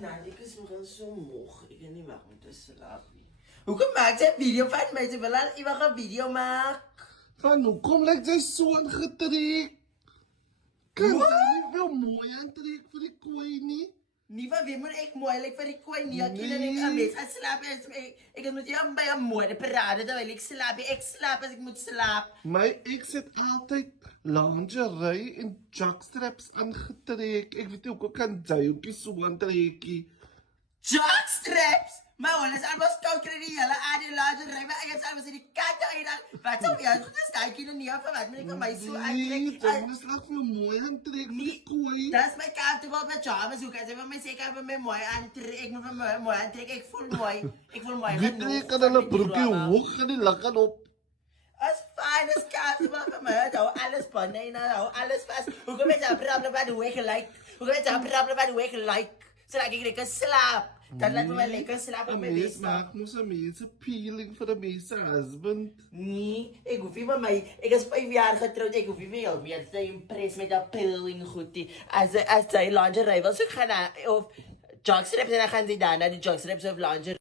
Vanaand, ek is nogal so moeg. Ek kan nie wag om te slaap nie. Hoekom maak jy 'n video van my? Jy wil al ewig 'n video maak. Van hoekom lyk jy so ingetrek? Kan jy nie veel mooi aantrek vir die koei nie? Nie van wie moet ek mooi lyk vir die koei nie. Ek kan Nee. nie aan mens. Ek slaap ek moet jy by 'n mooi parade terwyl ek slaap. Ek slaap as ek moet slaap. My ex het altyd lingerie en jockstraps aangetrek. Ek weet nie hoekom kan jy ook nie so aantrekkie. Jockstraps! Maar hoor, is almost koud kry die hele aan die lingerie. Maar ek is almost in die katte uit. Wat sou jy? Goed is daai kinders nie af wat moet ek vir my so Nee, aantrek? jy moet net veel mooi aantrek vir die koei. Dis my comfortable pajamas. Hoe kan jy vir my sê ek het my mooi aantrek? Ek moet vir my mooi aantrek. Ek voel mooi. Ek voel mooi. Wie trek kan hulle broekie hoog en die lakken op? As fine as comfortable vir my. Hou alles binne, hou alles vas. Hoekom is daar 'n probleem met hoe ek lyk? Hoekom is daar 'n probleem met hoe ek lyk? Sodat ek lekker slaap. Dat laat my lekker slaap op my bed. Maak moes een mens peeling vir 'n mens se husband. Nee, ek hoef nie met my. Ek is 5 jaar getroud. Ek hoef nie meer jou meer te impress met dat peeling goed nie. As jy lingerie wil, so gaan na of jockstraps en dan gaan jy dan na die jockstraps of lingerie.